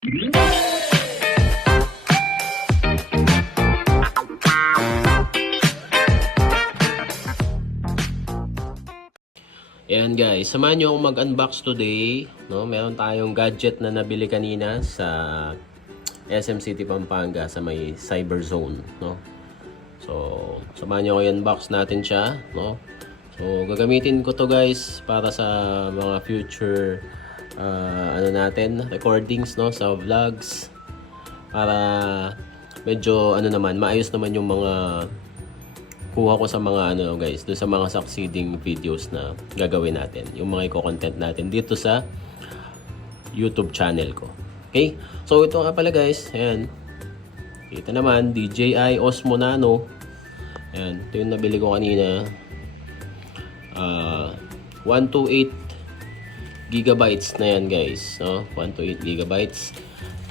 Ayan guys, samahan nyo akong mag-unbox today. No? Meron tayong gadget na nabili kanina sa SM City, Pampanga sa may Cyber Zone. No? So, samahan nyo ako i-unbox natin siya. No? So, gagamitin ko to guys para sa mga future recordings, no? Sa vlogs. Para medyo maayos naman yung mga kuha ko sa mga guys, doon sa mga succeeding videos na gagawin natin, yung mga i-content natin dito sa YouTube channel ko. Okay? So ito nga pala guys, ayan. Kita naman, DJI Osmo Nano. Ayan, ito yung nabili ko kanina. 128 gigabytes na yan guys, no? 128 gigabytes.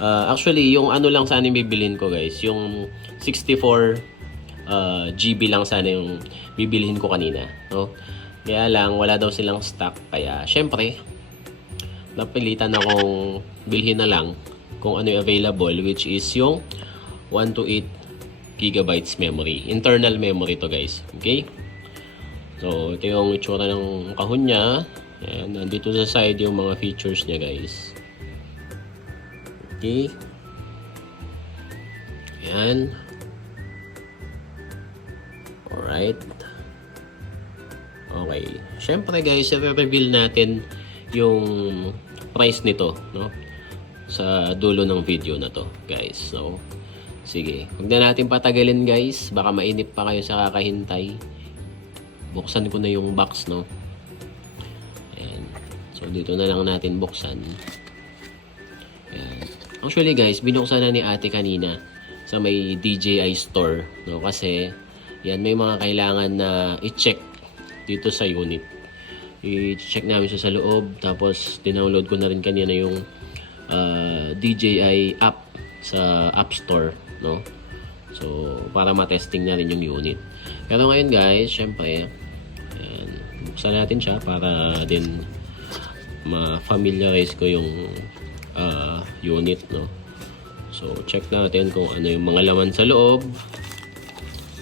Actually, yung lang sana yung bibilhin ko guys, yung 64 GB lang sana yung bibilhin ko kanina, no? Kaya lang wala daw silang stock, kaya syempre napilitan akong bilhin na lang kung ano yung available, which is yung 128 gigabytes memory, internal memory to guys. Okay, so ito yung itsura ng kahon niya. Ayan, nandito sa side yung mga features niya guys. Okay, ayan. Alright. Okay. Siyempre guys, i-reveal natin yung price nito, no? Sa dulo ng video na to, guys. So, sige. Huwag na natin patagalin guys. Baka mainip pa kayo sa kakahintay. Buksan ko na yung box, no? Ayan. So, dito na lang natin buksan. Ayan. Actually guys, binuksan na ni ate kanina sa may DJI store, no? Kasi yan, may mga kailangan na i-check dito sa unit. I-check namin siya sa loob. Tapos, dinownload ko na rin kanina yung DJI app sa App Store, no? So, para matesting na rin yung unit. Pero ngayon guys, syempre, ayan, buksan natin siya para din ma-familiarize ko yung unit, no? So, check natin kung ano yung mga laman sa loob.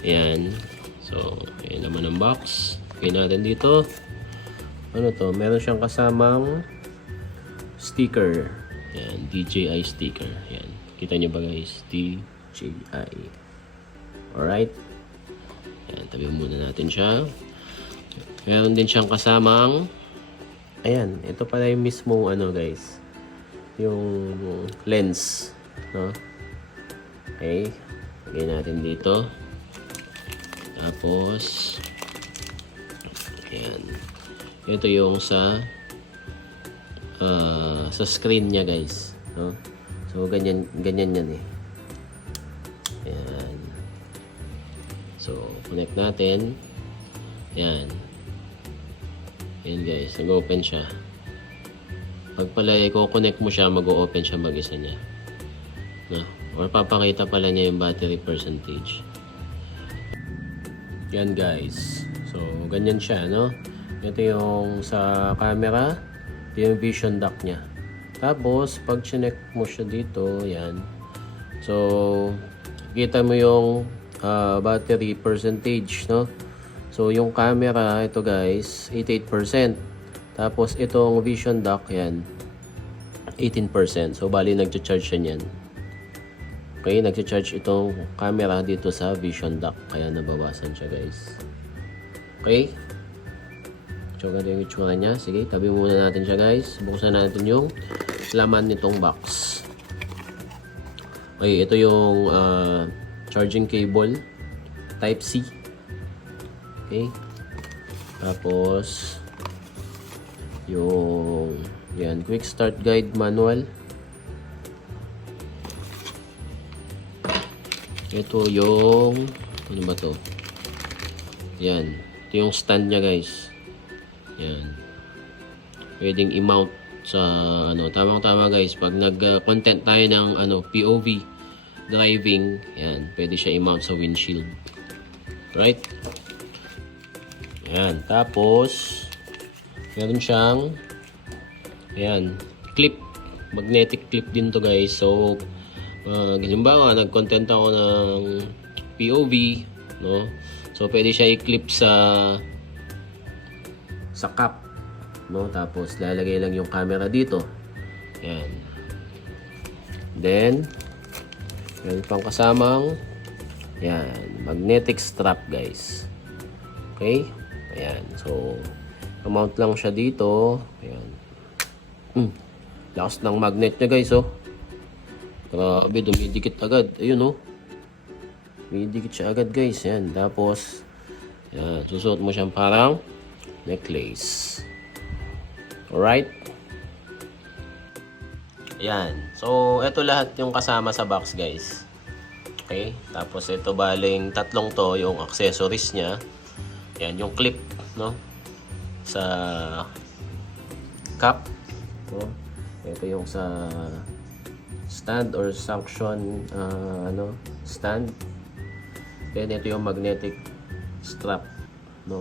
Ayan. So, ayan naman ang box. Okay natin dito. Ano to? Meron siyang kasamang sticker. Ayan. DJI sticker. Ayan. Kita nyo ba guys? DJI. Alright. Ayan. Tabi muna natin siya. Meron din siyang kasamang ayan. Ito pala yung mismo guys. Yung lens. No? Okay. Lagay natin dito. Tapos, ayan. Ito yung sa screen niya guys, no? So, ganyan yan eh. Ayan. So, connect natin. Ayan. Ayan guys, nag-open siya. Pag pala i-connect mo siya, mag-o-open siya mag-isa niya. No? Or papakita pala niya yung battery percentage. Yan guys. So, ganyan siya, no? Ito yung sa camera. Ito yung vision dock niya. Tapos, pag chinek mo siya dito, yan. So, kita mo yung battery percentage, no? So, yung camera, ito guys, 88%. Tapos, itong vision dock, yan, 18%. So, bali, nag-charge siya niyan. Okay, nag-charge itong camera dito sa vision dock. Kaya nabawasan siya guys. Okay. So, ganito yung itsura niya. Sige, tabi muna natin siya guys. Buksan natin yung laman nitong box. Okay, ito yung charging cable. Type C. Okay. Tapos, yung yan, quick start guide manual. Ito yung ano ba to? Yan. Ito yung stand niya guys. Yan. Pwedeng i-mount sa tamang-tama guys. Pag nag-content tayo ng POV driving, yan, pwede siya i-mount sa windshield. Right? Yan. Tapos meron siyang clip magnetic clip din to guys. So halimbawa nag-content ako ng POV, no? So pwede siya i-clip sa cap, no? Tapos lalagay lang yung camera dito. Yan. Then yan pang kasamang magnetic strap guys. Okay? Ayan. So mount lang siya dito. Ayan. Lakas ng magnet niya guys, oh. Grabe, dumidikit agad. Ayun, oh. Dumidikit siya agad guys. Ayan. Tapos ayan, susuot mo siyang parang necklace. Alright? Ayan. So ito lahat yung kasama sa box guys. Okay? Tapos ito baling tatlong to yung accessories niya. Ayan, yung clip, no? Sa cap, no? Ito yung sa stand or suction stand. Then ito yung magnetic strap, no?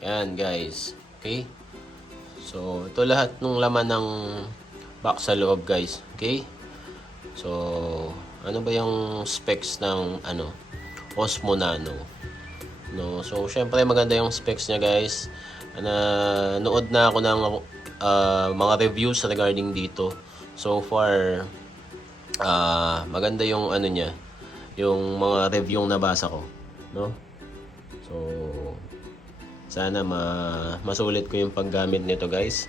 Ayan guys. Okay? So ito lahat ng laman ng box sa loob guys. Okay? So ano ba yung specs ng Osmo Nano? No, so syempre maganda yung specs niya guys. Nood na ako ng mga reviews regarding dito. So far maganda yung niya, yung mga review na nabasa ko, no? So sana masulit ko yung paggamit nito guys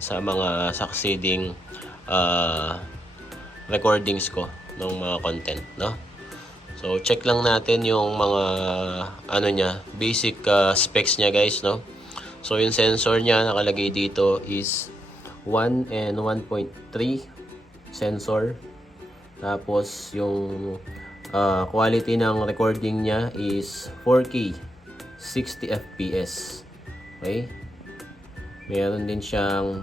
sa mga succeeding recordings ko ng mga content, no? So check lang natin yung mga niya, basic specs niya guys, no? So yung sensor niya nakalagay dito is 1 and 1.3 sensor. Tapos yung quality ng recording niya is 4K 60 FPS. Okay? Meron din siyang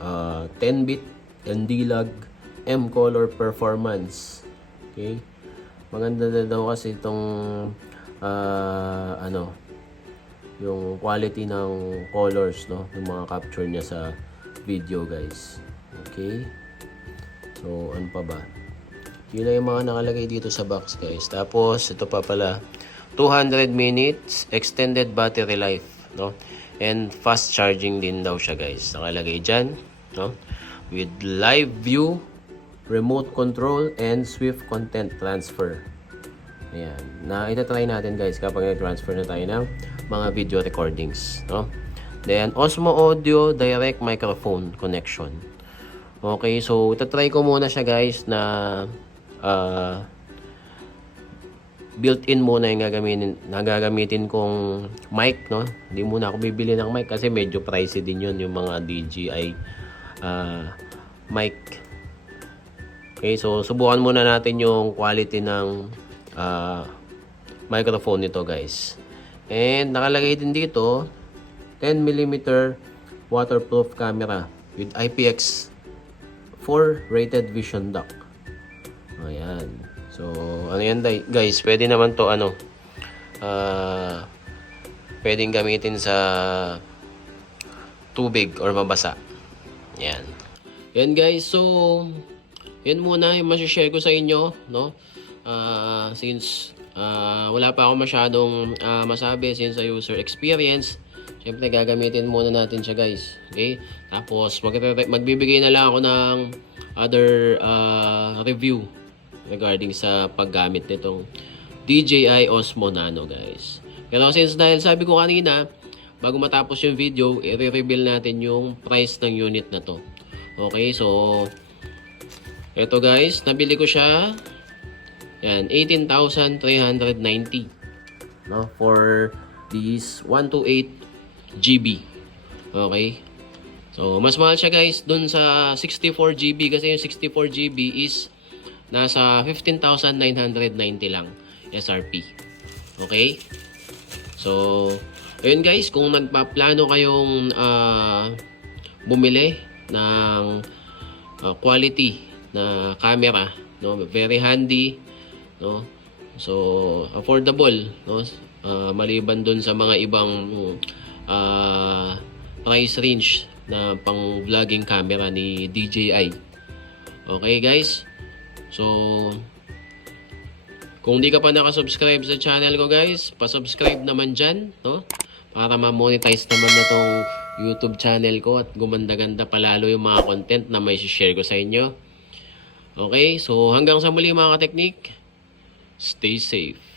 10-bit ND-Log M-Color performance. Okay? Maganda na daw kasi itong yung quality ng colors, no? Yung mga capture niya sa video guys. Okay? So, ano pa ba? Yun na yung mga nakalagay dito sa box guys. Tapos, ito pa pala. 200 minutes extended battery life, no? And fast charging din daw siya guys. Nakalagay dyan, no? With live view, remote control, and swift content transfer. Ayan. Itatry natin guys kapag nag-transfer na tayo ng mga video recordings, no? Then, Osmo Audio Direct Microphone Connection. Okay, so itatry ko muna siya guys na built-in muna yung gagamitin kong mic, no? Hindi muna ako bibili ng mic kasi medyo pricey din yun, yung mga DJI mic. Okay, so subukan muna natin yung quality ng microphone nito guys. And nakalagay din dito 10mm waterproof camera with IPX4 rated vision duct. Ayan. So, yan guys, pwede naman to pwedeng gamitin sa tubig or mabasa. Yan. Yan guys, so yan muna yung masishare ko sa inyo, no? Since wala pa ako masyadong masabi since sa user experience, syempre gagamitin muna natin siya guys. Okay? Tapos magbibigay na lang ako ng other review regarding sa paggamit nitong DJI Osmo Nano guys. Pero since dahil sabi ko kanina, bago matapos yung video, i-reveal natin yung price ng unit na to. Okay, so ito guys, nabili ko siya. Yan, 18,390. No, for this 128 GB. Okay? So, mas mahal siya guys dun sa 64 GB kasi yung 64 GB is nasa 15,990 lang SRP. Okay? So, ayun guys, kung nagpaplano kayong bumili ng quality na camera, no, very handy, no, so affordable, no, maliban dun sa mga ibang price range na pang vlogging camera ni DJI. Okay guys, so kung di ka pa nakasubscribe sa channel ko guys, pasubscribe naman dyan, no, para ma-monetize naman na tong YouTube channel ko at gumanda-ganda palalo yung mga content na may share ko sa inyo. Okay, so hanggang sa muli mga ka-teknik, stay safe.